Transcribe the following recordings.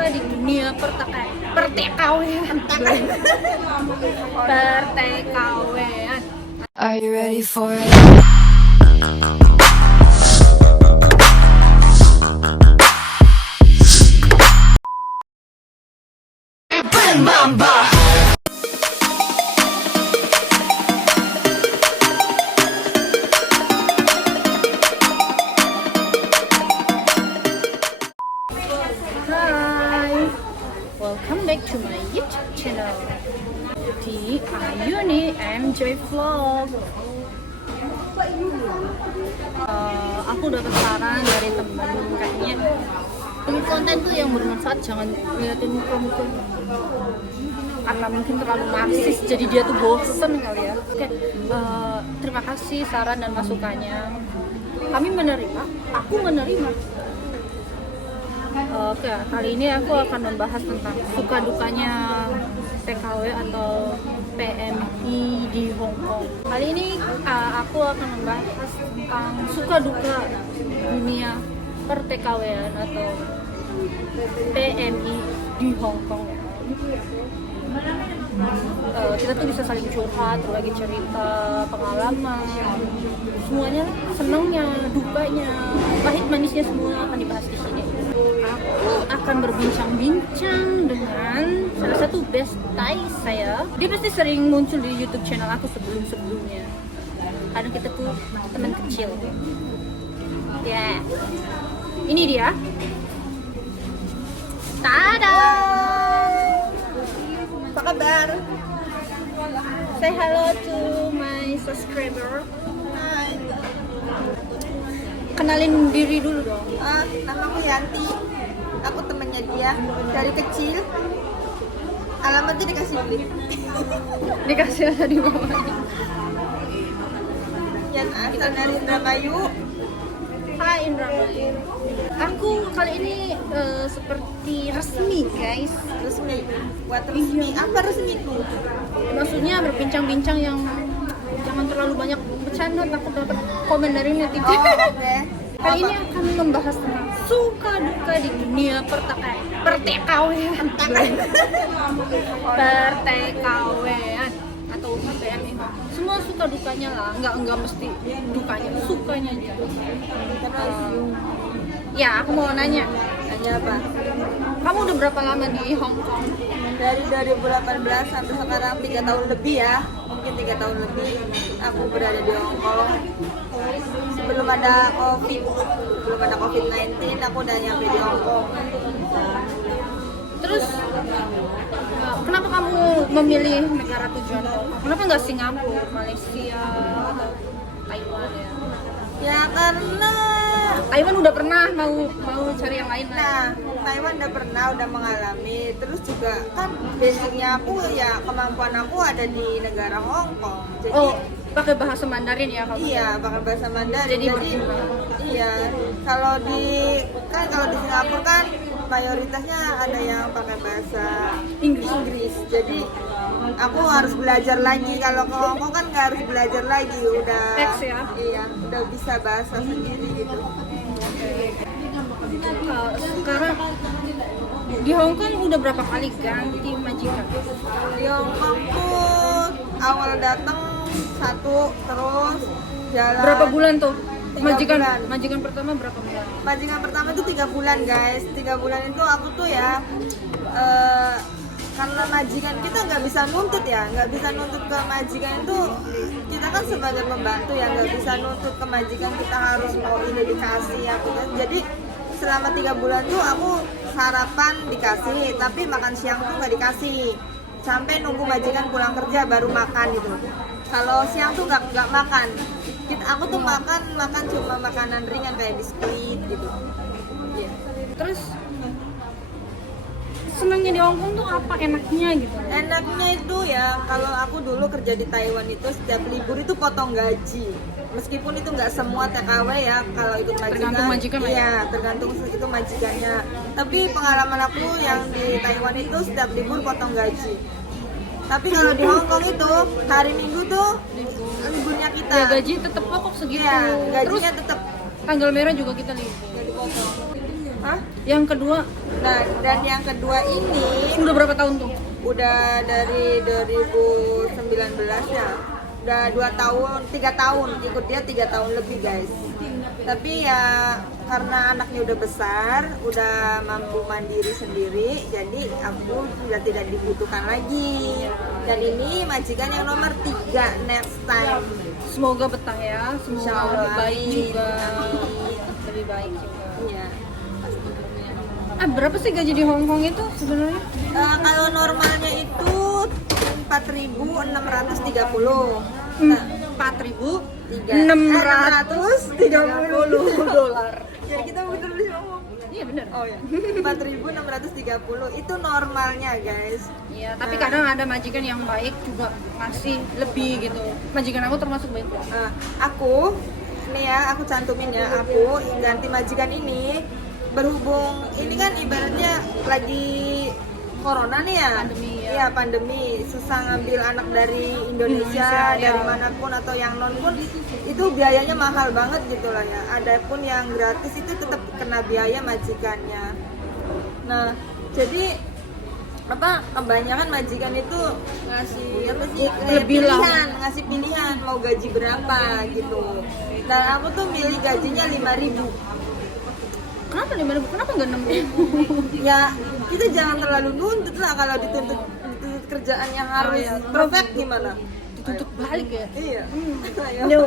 duka di dunia pertekawin. Are you ready for it? Hi, welcome back to my YouTube channel di Ayuni MJ Vlog. Aku dapat saran dari temen, kayaknya bikin konten tuh yang bermanfaat, jangan liatin muka-muka karena mungkin terlalu narsis jadi dia tuh bosen kali ya. Oke, terima kasih saran dan masukannya, kami menerima, aku menerima. Oke, kali ini aku akan membahas tentang suka dukanya TKW atau PMI di Hong Kong. Kali ini aku akan membahas tentang suka duka dunia per-TKW-an atau PMI di Hong Kong. Kita tuh bisa saling curhat, berbagi cerita, pengalaman, semuanya, senangnya, dukanya, pahit manisnya semua akan dibahas di sini. Aku akan berbincang-bincang dengan salah satu best Thai saya. Dia pasti sering muncul di YouTube channel aku sebelumnya. Karena kita tuh teman kecil. Ya, ini dia. Tada! Apa kabar? Say hello to my subscriber. Hai. Kenalin diri dulu dong. Nama aku Yanti. Aku temennya dia dari kecil. Alamatnya dikasih beli. Dikasih ada di bawahnya. Yang asal dari Indramayu. Hai Indra. Aku kali ini seperti resmi guys. Resmi. Buat resmi. Apa resmi tuh? Maksudnya berbincang-bincang yang jangan terlalu banyak bercanda, takut dapat komen dari netizen. Oh, oke. Kali ini akan membahas tentang suka duka di dunia pertekawin atau PMI. Semua suka dukanya lah, nggak mesti dukanya, sukanya aja. Ya, aku mau nanya. Nanya apa? Kamu udah berapa lama di Hong Kong? Dari 2018 sampai sekarang 3 tahun lebih ya. Mungkin 3 tahun lebih aku berada di Hong Kong. Sebelum ada COVID-19 aku udah nyampe di Hong Kong. Terus kenapa kamu memilih negara tujuan Hong Kong? Kenapa nggak Singapura, Malaysia, atau Taiwan ya? Ya karena Taiwan udah pernah, mau cari yang lain lah. nah, Taiwan udah pernah, udah mengalami. Terus juga kan basicnya aku ya, kemampuan aku ada di negara Hong Kong. Jadi Pakai bahasa Mandarin ya kamu? iya, pakai bahasa Mandarin. Jadi berguna. iya, kalau di Singapura kan mayoritasnya ada yang pakai bahasa Inggris. Jadi aku harus belajar lagi. Kalau ke Hong Kong kan nggak harus belajar lagi, udah Teks ya? Iya, udah bisa bahasa sendiri gitu. Sekarang di Hong Kong udah berapa kali ganti majikan? Di Hong Kong tuh awal datang satu, terus jalan Berapa bulan tuh? 3 bulan. Majikan pertama berapa bulan? Majikan pertama itu 3 bulan guys. 3 bulan itu aku tuh ya karena majikan kita nggak bisa nuntut ke majikan itu, kita kan sebagai pembantu ya, nggak bisa nuntut ke majikan kita harus mau ini dikasih ya gitu. Jadi selama 3 bulan tuh aku sarapan dikasih, tapi makan siang tuh nggak dikasih sampai nunggu majikan pulang kerja baru makan gitu. Kalau siang tuh nggak makan. Aku tuh makan cuma makanan ringan kayak biskuit gitu. Yeah. Terus senangnya di Hong Kong tuh apa enaknya gitu? Enaknya itu ya, kalau aku dulu kerja di Taiwan itu setiap libur itu potong gaji. Meskipun itu nggak semua TKW ya, kalau ikut majikan. Tergantung majikan lah ya? Iya, tergantung itu majikannya. Tapi pengalaman aku yang di Taiwan itu setiap libur potong gaji. Tapi kalau di Hong Kong itu hari Minggu tuh liburnya kita. Ya gaji tetap pokok segitu. Iya, gajinya Terus tetap tanggal merah juga kita libur. nggak dipotong. Hah? Yang kedua, Nah, dan yang kedua ini udah berapa tahun tuh? udah dari 2019 ya. Udah 2 tahun, 3 tahun, ikut dia 3 tahun lebih guys. Tapi ya karena anaknya udah besar, udah mampu mandiri sendiri, jadi aku sudah tidak dibutuhkan lagi. Dan ini majikan yang nomor 3 next time. Semoga betah ya, semoga Insyaallah, lebih baik amin. juga. Lebih baik juga. Iya. Berapa sih gaji di Hong Kong itu sebenarnya? Kalau normalnya itu 4.630. Nah, 4.630 dolar. jadi kita bener bisa ngomong. Iya benar. Oh ya, 4.630 itu normalnya guys. Iya, tapi kadang ada majikan yang baik juga ngasih lebih gitu. Majikan aku termasuk baik loh. Aku, nih ya, aku cantumin ya, aku ganti majikan ini berhubung ini kan ibaratnya lagi corona nih ya, Pandemi, ya. Iya, pandemi, susah ngambil anak dari Indonesia, Indonesia, dari ya. manapun atau yang non pun itu biayanya mahal banget gitu lah ya. Ada pun yang gratis itu tetap kena biaya majikannya. Nah, jadi apa kebanyakan majikan itu ngasih apa sih kayak Lebih lah. pilihan, ngasih pilihan mau gaji berapa gitu. Dan aku tuh milih gajinya 5.000. Kenapa 5.000? Kenapa nggak 6.000? Ya kita jangan terlalu nuntut lah, kalau dituntut kerjaannya harus iya. perfect gimana? Ditutup balik ya? Iya. Ayo. Yo,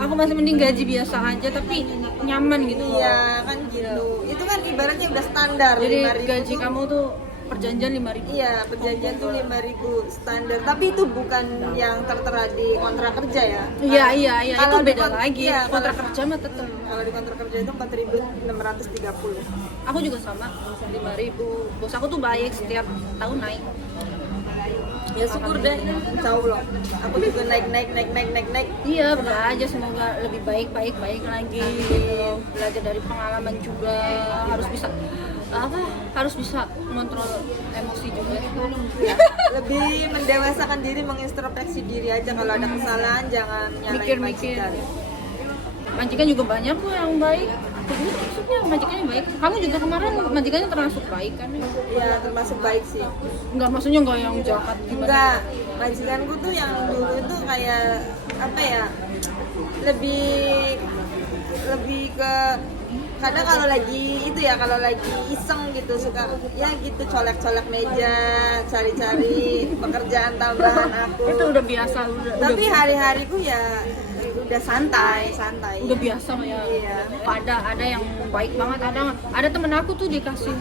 aku masih mending gaji biasa aja tapi nyaman gitu. Iya kan gitu. Itu kan ibaratnya udah standar. Jadi 5.000 gaji tuh- kamu tuh perjanjian 5.000. Iya, perjanjian tuh 5.000 standar. Tapi itu bukan yang tertera di kontrak kerja ya. Iya, itu Kalau di beda kon- lagi. iya, Kontrak kalau- kerja mah tetap. Kalau di kontrak kerja itu 4.630. Aku juga sama 5.000. Bos aku tuh baik, setiap tahun naik. Ya syukur deh, insya Allah. Aku juga naik. Iya, berdoa aja semoga lebih baik lagi. Belajar dari pengalaman juga, harus bisa harus bisa mengontrol emosi juga. Lebih mendewasakan diri, mengintrospeksi diri aja. Kalau ada kesalahan jangan nyalain Mikir-mikir. majikan. Majikan juga banyak kok yang baik. Aku juga maksudnya majikannya baik. Kamu juga kemarin majikannya termasuk baik kan? Iya, termasuk baik sih. Enggak, maksudnya enggak yang jahat gimana? Enggak, majikanku tuh yang dulu itu kayak apa ya, lebih ke kadang kalau lagi itu ya, kalau lagi iseng gitu suka ya gitu colek-colek meja, cari-cari pekerjaan tambahan aku. Itu udah biasa, udah Tapi hari-hariku ya udah santai. udah biasa ya. Iya. Ada yang baik banget, ada temen aku tuh dikasih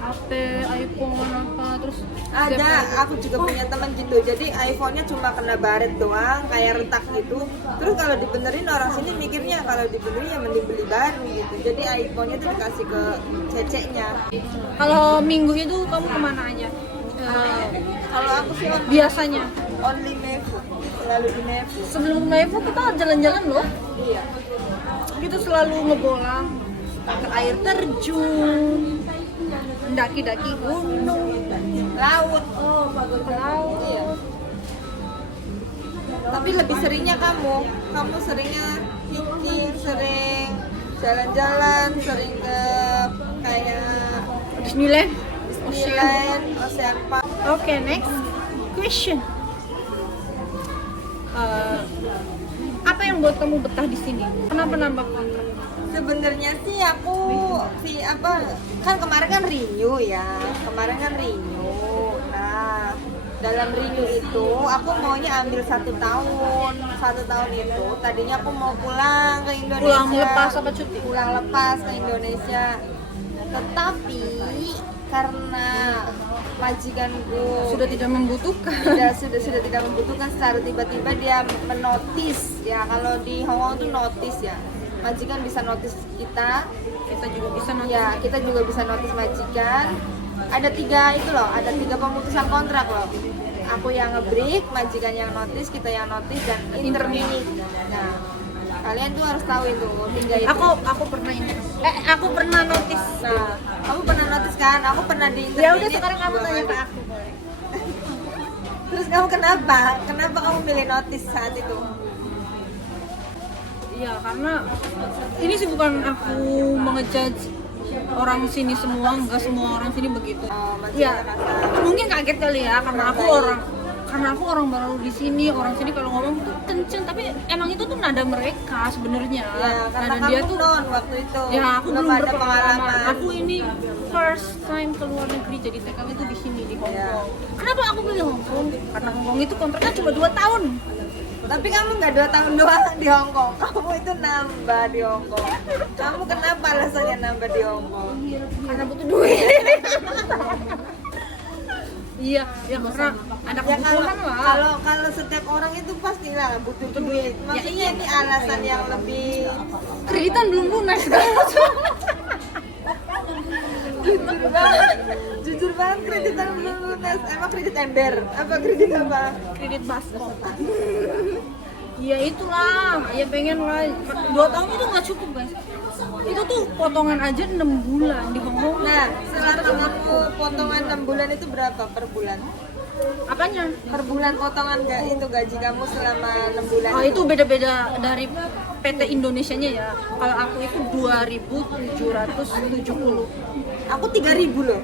HP, iPhone apa terus Ada, aku juga punya teman gitu. Jadi iPhone-nya cuma kena baret doang, kayak retak gitu. Terus kalau dibenerin orang sini mikirnya kalau dibenerin ya mending beli baru gitu. Jadi iPhone-nya tuh dikasih ke ceceknya. Kalau minggu itu kamu kemana aja? Kalau aku sih Biasanya only Mevu, selalu di Mevu. sebelum Mevo kita jalan-jalan loh. Iya. Kita selalu ngebolang ke air terjun, mendaki-daki gunung, Laut. ke laut. Iya. Tapi lebih seringnya kamu seringnya hiking, sering jalan-jalan, sering ke kayak Disneyland. Disneyland, Ocean Park. Oke, next question. Apa yang buat kamu betah di sini? Kenapa nambah kontrak? Sebenarnya sih aku kan kemarin kan renew ya, Nah, dalam renew itu aku maunya ambil 1 tahun. 1 tahun itu tadinya aku mau pulang ke Indonesia. Pulang lepas apa cuti? Pulang lepas ke Indonesia. Tetapi karena majikanku Sudah tidak membutuhkan. sudah tidak membutuhkan, secara tiba-tiba dia menotis ya. Kalau di Hong Kong tuh notis ya, majikan bisa notis kita, Kita juga bisa nonton. ya kita juga bisa notis majikan. Ada 3 pemutusan kontrak loh. Aku yang nge-break, majikan yang notis, kita yang notis, dan interminate. Nah, kalian tuh harus tahu itu 3 itu. Aku pernah ini. Aku pernah notice. Nah, kamu pernah notis kan? Aku pernah di Ya interminate. udah, sekarang kamu 2 tanya kali. ke aku boleh. Terus kamu kenapa? Kenapa kamu pilih notis saat itu? Iya, karena ini sih bukan aku mengejudge orang sini semua, enggak semua orang sini begitu. Oh, masih Ya, kasar. mungkin kaget kali ya karena aku orang baru di sini. Orang sini kalau ngomong tuh kenceng, tapi emang itu tuh nada mereka sebenarnya. Ya, karena Nada kamu non waktu itu. ya aku belum ada berpengalaman. Aku ini first time ke luar negeri jadi TKW itu di sini di Hong Ya. Kong. Kenapa aku pilih Hong Kong? Karena Hong Kong itu kontraknya cuma 2 tahun. Tapi kamu nggak 2 tahun doang di Hong Kong, kamu itu nambah di Hong Kong. Kamu kenapa alasannya nambah di Hong Kong? Karena butuh duit. Iya, ya karena ada Ya kebutuhan lah. kalau setiap orang itu pasti lah butuh duit. Maksudnya ini alasan yang lebih Kreditan belum lunas kan? jujur banget kreditan belum lunas. Emang kredit ember? Apa kredit apa? Kredit basko. Ya itulah, ya pengen lah. 2 tahun itu nggak cukup guys. Itu tuh potongan aja 6 bulan di Hong Kong. Nah, selama kamu potongan 6 bulan itu berapa per bulan? Apanya? Per bulan potongan nggak itu gaji kamu selama 6 bulan? Oh itu beda-beda dari PT Indonesianya ya. Kalau aku itu 2.770. Aku 3.000 loh.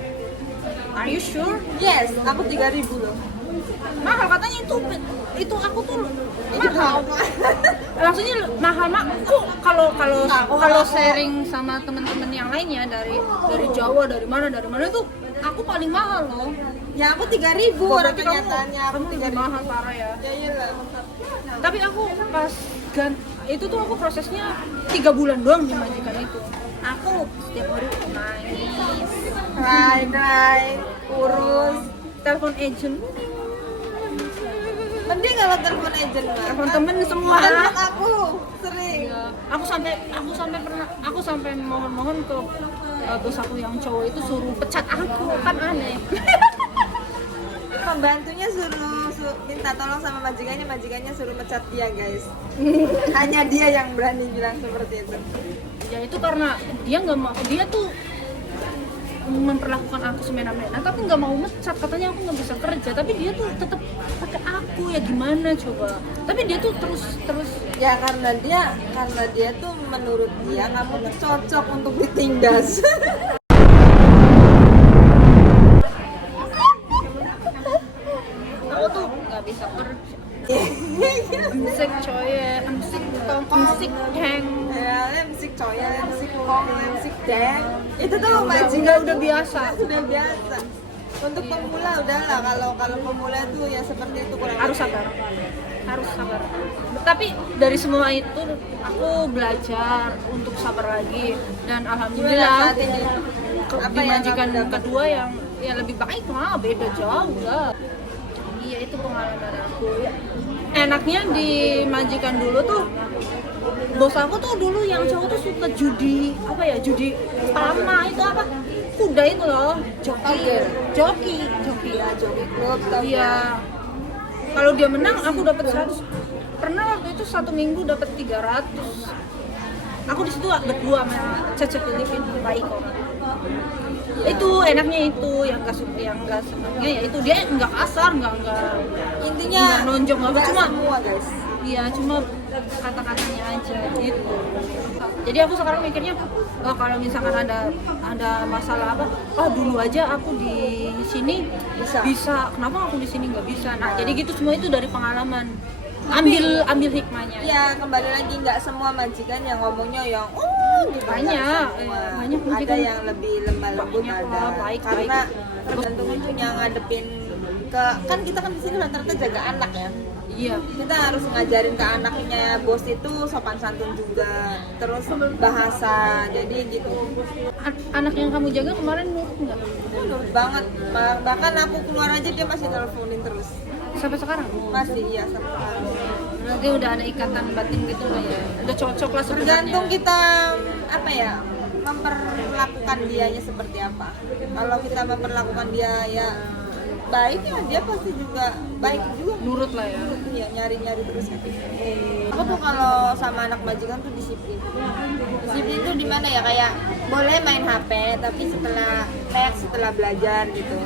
Are you sure? Yes, aku 3.000 loh. Mahal katanya itu aku tuh Itu mahal. Maksudnya mahal kok kalau sharing sama teman-teman yang lainnya dari Jawa dari mana itu aku paling mahal loh. Ya aku 3.000 orang Berarti kenyataannya. Aku kamu lebih 3.000. mahal parah ya. Ya iyalah. Tapi aku pas itu tuh aku prosesnya 3 bulan doang di majikan itu. Aku setiap hari nangis, Cry, urus. telepon agent, Mending kalau telepon agent mah. telepon temen semua. Telepon aku sering. Ya, aku sampai mohon ke bos aku yang cowok itu suruh pecat aku, kan aneh. Pembantunya suruh minta tolong sama majikannya suruh mecat dia guys. Hanya dia yang berani bilang seperti itu. Ya itu karena dia nggak mau, dia tuh memperlakukan aku semena-mena tapi nggak mau mecat, katanya aku nggak bisa kerja, tapi dia tuh tetap pakai aku, ya gimana coba. Tapi dia tuh terus Ya karena dia tuh menurut dia kamu tuh cocok untuk ditindas. aku tuh nggak bisa kerja. I'm sick coy, I'm sick hang. Ya, musik coy, musik kong, musik deng. Itu tuh majikan udah biasa. Sudah biasa. Untuk pemula udahlah, kalau pemula tuh ya seperti itu kurang Harus lebih. sabar. Tapi dari semua itu aku belajar untuk sabar lagi dan alhamdulillah Saat ini, apa di yang majikan kamu dapat? kedua yang ya lebih baik lah, beda jauh lah. Iya itu pengalaman aku. Enaknya di majikan dulu tuh bos aku tuh dulu yang cowok tuh suka judi pertama itu apa, kuda itu loh, joki Ya, joki klub tau iya. Kalau dia menang aku dapat 100. Pernah waktu itu 1 minggu dapat 300. Aku di situ berdua sama Cece Filipin baik kok. Itu enaknya itu yang enggak senangnya ya itu dia enggak kasar, enggak intinya nggak nonjok, nggak nggak cuma semua guys. iya cuma kata-katanya aja gitu. Jadi aku sekarang mikirnya kalau misalkan ada masalah apa, dulu aja aku di sini bisa, kenapa aku di sini nggak bisa. Nah jadi gitu, semua itu dari pengalaman, ambil hikmahnya. Ya kembali lagi nggak semua majikan yang ngomongnya yang gitu. Banyak, Nggak semua. banyak Ada majikan yang lebih lemah lembut, banyak ada lah, baik. karena tergantung punya ngadepin kan kita kan di sini rata-rata jaga anak ya. Iya. Kita harus ngajarin ke anaknya bos itu sopan santun juga, terus bahasa, jadi gitu. Anak yang kamu jaga kemarin nurut nggak? Nurut banget, bahkan aku keluar aja dia masih nelfonin terus. Sampai sekarang? Masih iya sampai sekarang. Berarti udah ada ikatan batin gitu lah ya. Udah cocok lah sebenarnya. Tergantung kita apa ya, memperlakukan dianya seperti apa. Kalau kita memperlakukan dia ya baik ya, dia pasti juga baik juga. Nurut lah ya. Ya nyari terus gitu. Aku tuh kalau sama anak majikan tuh disiplin. Disiplin tuh di mana ya, kayak boleh main HP tapi setelah belajar gitu.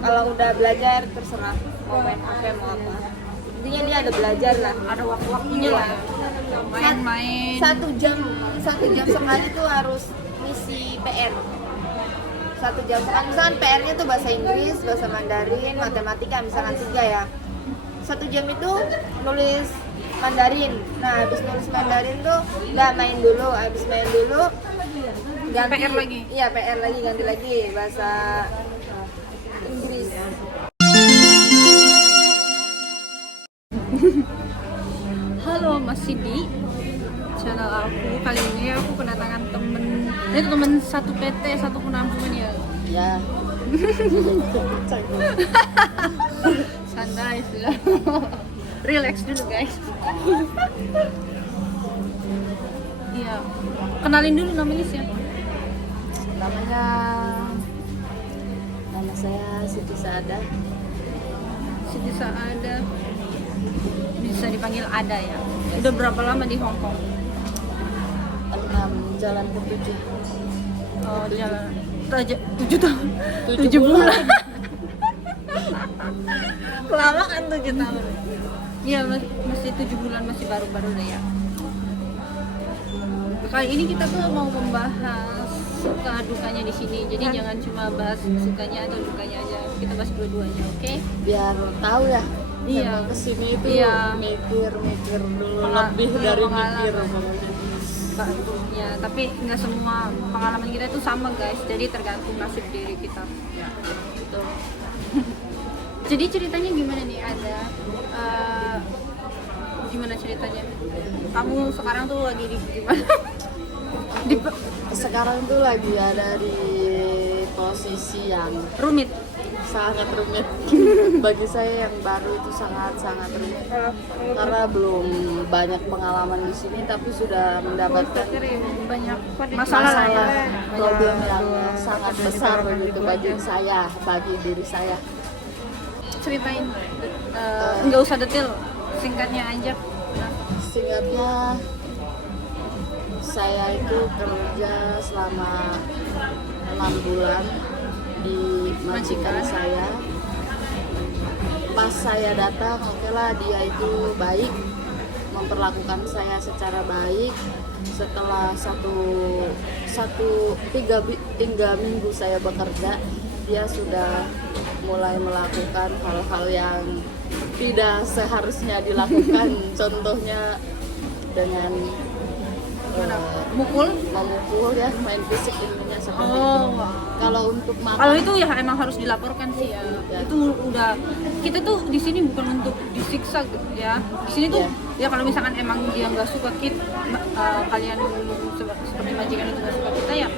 Kalau udah belajar terserah mau main HP mau apa. Intinya dia ada belajar lah. Ada waktu-waktunya lah. Main-main. Satu jam sekali tuh harus ngisi PR. 1 jam. Misalkan PR-nya tuh bahasa Inggris, bahasa Mandarin, matematika, misalkan 3 ya. 1 jam itu nulis Mandarin. Nah, habis nulis Mandarin tuh nggak main dulu, habis main dulu ganti PR lagi. Iya, PR lagi, ganti lagi bahasa Inggris. Halo, masih di channel aku. Kali ini aku kedatangan temen. Ini temen satu PT, satu penampungan ya. Ya. Santai sudah. Relax dulu guys. Iya. Kenalin dulu namanya siapa? Nama saya Siti Saada. Siti Saada. Bisa dipanggil Ada ya. Udah berapa lama di Hong Kong? 6 jalan ke 7. Oh, jalan 7 tahun. 7 7 bulan. Kelamaan 7 tahun. Iya, masih 7 bulan, masih baru-baru deh ya. Kali ini kita tuh mau membahas suka dukanya di sini. Jadi jangan cuma bahas sukanya atau dukanya aja. Kita bahas dua-duanya, oke? Biar tahu ya. Iya. Kesini itu Iya. mikir dulu Pengal- lebih iya, dari pengalaman. mikir. Ya, tapi nggak semua pengalaman kita itu sama guys. Jadi tergantung nasib diri kita. Ya, gitu. Jadi ceritanya gimana nih? Ada gimana ceritanya? Kamu sekarang tuh lagi di gimana? Di Sekarang tuh lagi ada di posisi yang rumit. sangat rumit. Bagi saya yang baru itu sangat rumit. Karena belum banyak pengalaman di sini tapi sudah mendapatkan Banyak masalah lah ya. problem yang sangat besar begitu bagi saya, bagi diri saya. Ceritain, nggak usah detail, singkatnya aja. Singkatnya, saya itu kerja selama 6 bulan di majikan saya. Pas saya datang, oke lah dia itu baik, memperlakukan saya secara baik. Setelah tiga minggu saya bekerja, dia sudah mulai melakukan hal-hal yang tidak seharusnya dilakukan. Contohnya dengan memukul ya, main fisik intinya seperti itu. Wah. Kalau untuk makan, Kalau itu ya emang harus dilaporkan sih ya. Ya. Itu udah, kita tuh di sini bukan untuk disiksa gitu ya. Di sini tuh ya kalau misalkan emang dia nggak suka kita, kalian seperti majikan itu nggak suka kita ya,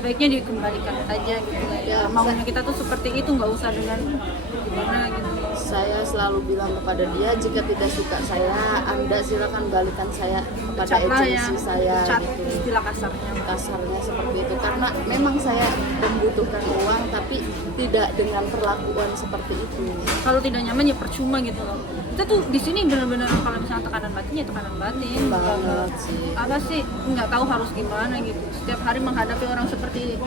sebaiknya dikembalikan aja gitu lah ya. Maunya kita tuh seperti itu, nggak usah dengan gimana gitu. saya selalu bilang kepada dia, jika tidak suka saya, Anda silakan balikan saya kepada Cat lah ya, agensi saya. cat Gitu. istilah kasarnya. Kasarnya seperti itu, karena memang saya membutuhkan uang tapi tidak dengan perlakuan seperti itu. Kalau tidak nyaman ya percuma gitu loh. Kita tuh di sini benar-benar kalau misalnya tekanan batin ya tekanan batin. Banget sih. Apa sih, nggak tahu harus gimana gitu. Setiap hari menghadapi orang seperti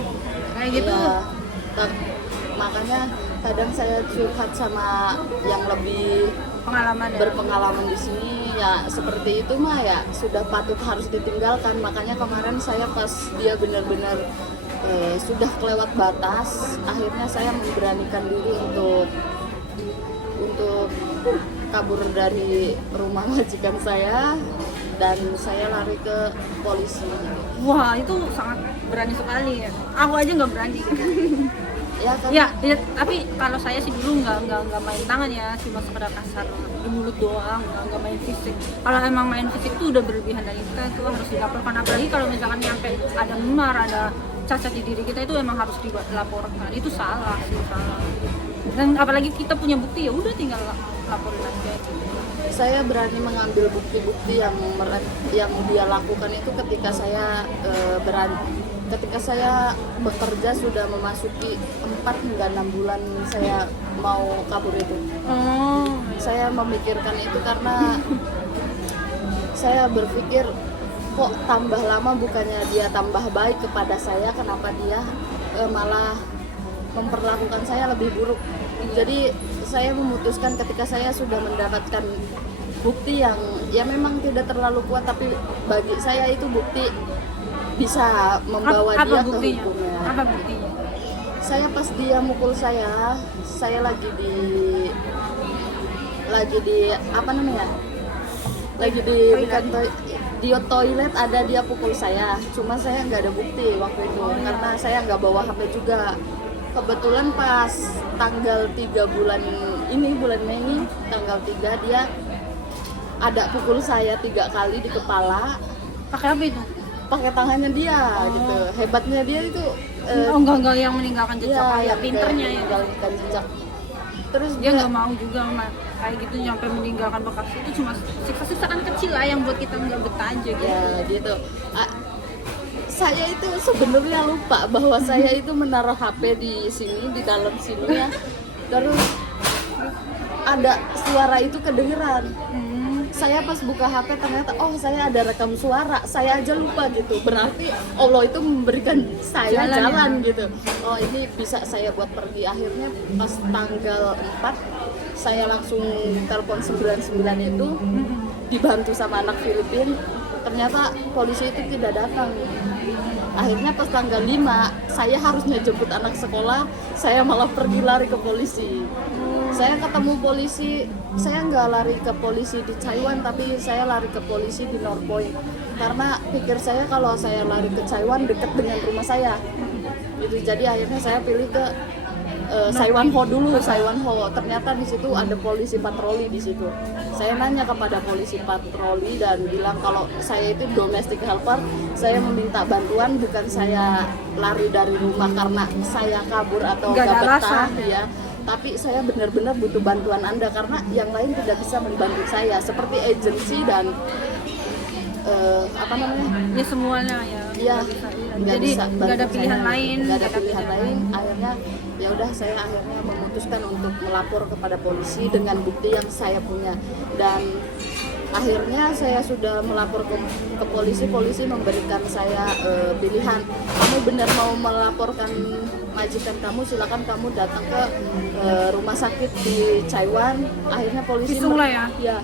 kayak gitu. Iya, makanya kadang saya curhat sama yang lebih Pengalaman ya. berpengalaman di sini ya, seperti itu mah ya sudah patut harus ditinggalkan. Makanya kemarin saya pas dia benar-benar sudah kelewat batas, akhirnya saya memberanikan diri untuk kabur dari rumah majikan saya dan saya lari ke polisi. Wah, itu sangat berani sekali ya. Aku aja nggak berani. Ya kan? Ya, tapi kalau saya sih dulu nggak main tangan ya, cuma sekedar kasar di mulut doang, nggak main fisik. Kalau emang main fisik tuh udah berlebihan dari kita, itu harus dilaporkan. Apalagi kalau misalkan nyampe ada memar, ada cacat di diri kita, itu emang harus dilaporkan. Itu salah sih, salah. Dan apalagi kita punya bukti, ya udah tinggal laporin aja gitu. Saya berani mengambil bukti-bukti yang dia lakukan itu ketika saya ketika saya bekerja sudah memasuki 4 hingga 6 bulan saya mau kabur itu. Saya memikirkan itu karena saya berpikir kok tambah lama bukannya dia tambah baik kepada saya, kenapa dia malah memperlakukan saya lebih buruk. Jadi saya memutuskan ketika saya sudah mendapatkan bukti yang ya memang tidak terlalu kuat, tapi bagi saya itu bukti bisa membawa dia ke hukumnya. Apa buktinya? Saya pas dia mukul saya lagi di apa namanya? Lagi di bukan di toilet, ada dia pukul saya. Cuma saya nggak ada bukti waktu itu karena saya nggak bawa HP juga. Kebetulan pas tanggal 3 bulan Mei ini, tanggal 3 dia ada pukul saya 3 kali di kepala. Pakai apa itu? Pakai tangannya dia gitu. Hebatnya dia itu enggak yang meninggalkan jejak, kayak pinternya ya. meninggalkan jejak. Terus Dia nggak mau juga kayak gitu sampai meninggalkan bekas. Itu cuma siksa-siksaan kecil lah yang buat kita nggak betah aja gitu. Ya gitu. Saya itu sebenarnya lupa bahwa saya itu menaruh HP di sini, di dalam sini ya. Terus ada suara itu kedengeran. Saya pas buka HP ternyata saya ada rekam suara. Saya aja lupa gitu. Berarti Allah itu memberikan saya jalan gitu. Oh, ini bisa saya buat pergi. Akhirnya pas tanggal 4 saya langsung telepon 99 itu, dibantu sama anak Filipina. Ternyata polisi itu tidak datang. Akhirnya pas tanggal 5 saya harusnya jemput anak sekolah, saya malah pergi lari ke polisi. Saya ketemu polisi, saya nggak lari ke polisi di Taiwan, tapi saya lari ke polisi di North Point. Karena pikir saya kalau saya lari ke Taiwan dekat dengan rumah saya. Gitu. Jadi akhirnya saya pilih ke Saiwan-ho dulu, Saiwan-ho. Ternyata di situ ada polisi patroli di situ. Saya nanya kepada polisi patroli dan bilang kalau saya itu domestic helper, saya meminta bantuan, bukan saya lari dari rumah karena saya kabur atau nggak betah ya. Tapi saya benar-benar butuh bantuan Anda karena yang lain tidak bisa membantu saya, seperti agensi dan apa namanya? Ya semuanya ya. Iya. Jadi nggak ada pilihan lain. Nggak ada pilihan lain. Akhirnya ya udah, saya akhirnya memutuskan untuk melapor kepada polisi dengan bukti yang saya punya, dan akhirnya saya sudah melapor ke polisi. Polisi memberikan saya pilihan, kamu benar mau melaporkan majikan kamu, silakan kamu datang ke rumah sakit di Taiwan. Akhirnya polisi ya,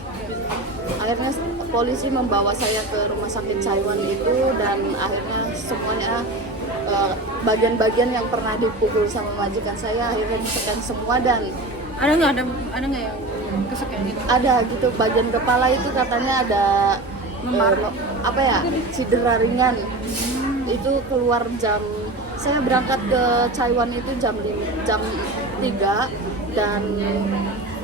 akhirnya polisi membawa saya ke rumah sakit Taiwan itu, dan akhirnya semuanya bagian-bagian yang pernah dipukul sama majikan saya akhirnya ditekan semua. Dan ada nggak yang kesekian gitu? Ada gitu, bagian kepala itu katanya ada cedera ringan. Itu keluar saya berangkat ke Taiwan itu jam 3 dan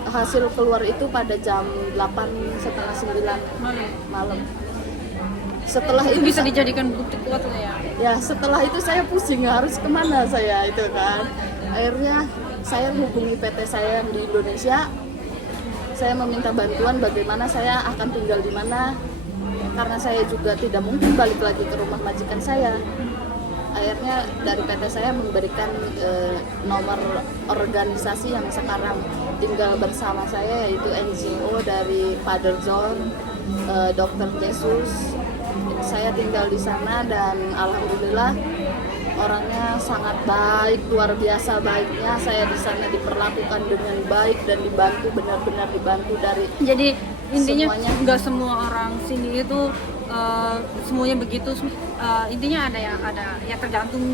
hasil keluar itu pada jam 8:30 malam. Setelah itu bisa dijadikan bukti kuat lah ya. Ya, setelah itu saya pusing harus kemana saya itu kan. Akhirnya saya hubungi PT saya di Indonesia. Saya meminta bantuan bagaimana saya akan tinggal di mana, karena saya juga tidak mungkin balik lagi ke rumah majikan saya. Akhirnya dari PT saya memberikan nomor organisasi yang sekarang tinggal bersama saya, yaitu NGO dari Father John, Dr. Jesus. Saya tinggal di sana dan alhamdulillah orangnya sangat baik, luar biasa baiknya. Saya di sana diperlakukan dengan baik dan dibantu, benar-benar dibantu dari. Jadi intinya nggak semuanya. semua orang sini itu semuanya begitu. Intinya ada ya tergantung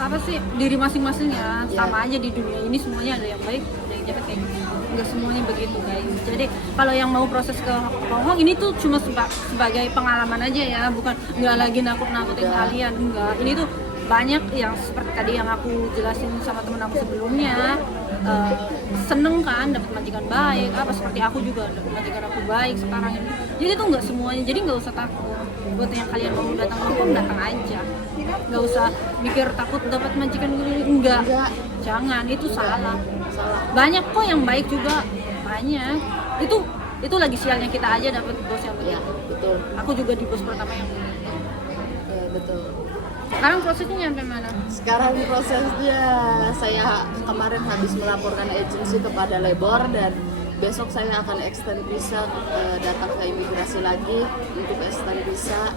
apa sih diri masing-masing ya. Sama aja di dunia ini semuanya ada yang baik, ada yang jahat kayak gitu. Nggak semuanya begitu guys. Jadi kalau yang mau proses ke Hong Kong ini tuh cuma sebagai pengalaman aja ya, bukan nggak lagi nakut-nakutin kalian, enggak. Ini tuh banyak yang seperti tadi yang aku jelasin sama temen aku sebelumnya, seneng kan dapat majikan baik, seperti aku juga dapat majikan aku baik sekarang ini. Jadi tuh nggak semuanya, jadi nggak usah takut. Buat yang kalian mau datang ke Hong Kong, datang aja, nggak usah mikir takut dapat majikan gini, enggak. Jangan, itu salah. Banyak kok yang baik juga, banyak. Itu lagi sialnya kita aja dapat bos yang begitu. Betul. Aku juga di bos pertama yang begitu. Betul. Sekarang prosesnya nyampe mana? Sekarang prosesnya saya kemarin habis melaporkan agensi kepada labor, dan besok saya akan extend visa, datang ke imigrasi lagi untuk extend visa.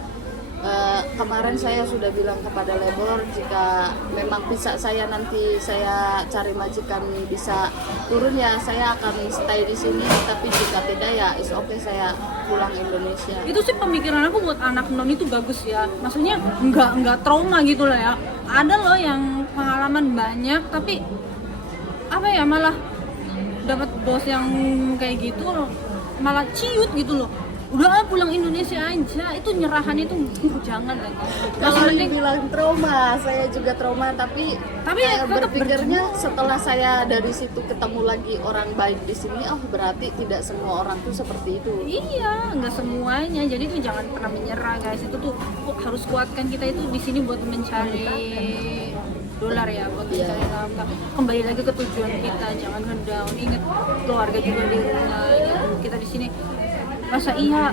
Kemarin saya sudah bilang kepada labor, jika memang bisa saya nanti saya cari majikan bisa turun ya saya akan stay di sini, tapi jika tidak ya is okay, saya pulang Indonesia. Itu sih pemikiran aku buat anak non itu bagus ya, maksudnya nggak trauma gitu lah ya. Ada loh yang pengalaman banyak, tapi apa ya, malah dapat bos yang kayak gitu malah ciut gitu loh. Udah pulang Indonesia aja, itu nyerahan itu jangan lagi. Kalau dibilang trauma, saya juga trauma, tapi ya, tetap berpikirnya setelah saya dari situ ketemu lagi orang baik di sini, oh berarti tidak semua orang tuh seperti itu. Iya, nggak semuanya. Jadi tuh jangan pernah menyerah guys. Itu tuh harus kuatkan, kita itu di sini buat mencari dolar ya, buat mencari nafkah. Kembali lagi ke tujuan kita, jangan ngedown. Ingat keluarga juga di rumah. Kita di sini masa iya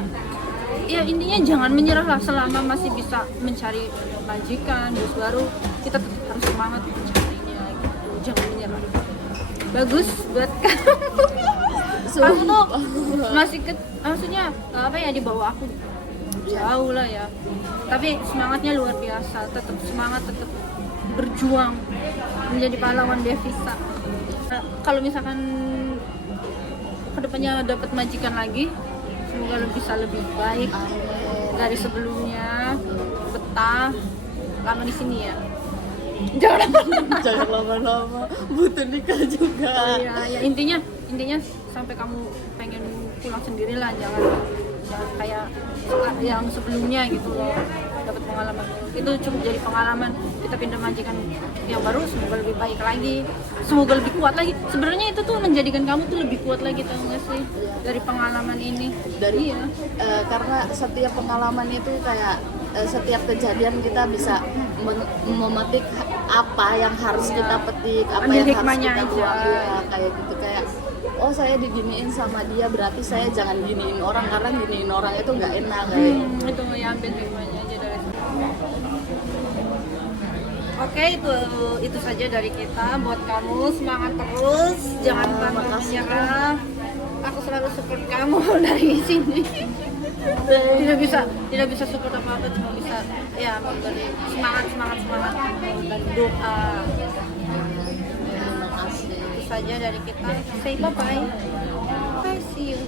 intinya jangan menyerah lah, selama masih bisa mencari majikan, bos baru, kita tetap harus semangat mencarinya gitu. Jangan menyerah. Bagus buat kamu. Kamu tuh masih maksudnya apa ya, di bawah aku jauh lah ya, tapi semangatnya luar biasa. Tetap semangat, tetap berjuang menjadi pahlawan devisa. Kalau misalkan kedepannya dapat majikan lagi, semoga bisa lebih baik dari sebelumnya. Betah lama di sini ya. Jangan lama-lama, butuh nikah juga. Oh, iya, ya intinya sampai kamu pengen pulang sendiri lah, jangan kayak yang sebelumnya gitu loh. Dapat pengalaman itu cuma jadi pengalaman, kita pindah majikan yang baru, semoga lebih baik lagi, semoga lebih kuat lagi. Sebenarnya itu tuh menjadikan kamu tuh lebih kuat lagi, tau gak sih, dari pengalaman ini. Karena setiap pengalaman itu kayak setiap kejadian kita bisa memetik apa yang harus kita petik, apa ambil yang harus hikmahnya kita aja. buang ya, kayak gitu. Kayak oh saya diginiin sama dia, berarti saya jangan giniin orang, karena giniin orang itu nggak enak. Itu ya, ambil hikmahnya aja dari situ. Oke, itu saja dari kita. Buat kamu, semangat terus, jangan pernah menyerah. Aku selalu support kamu dari sini. tidak bisa support apa-apa, cuma bisa ya memberi semangat dan doa. Terima kasih. Itu saja dari kita. Say bye bye. Bye, see you.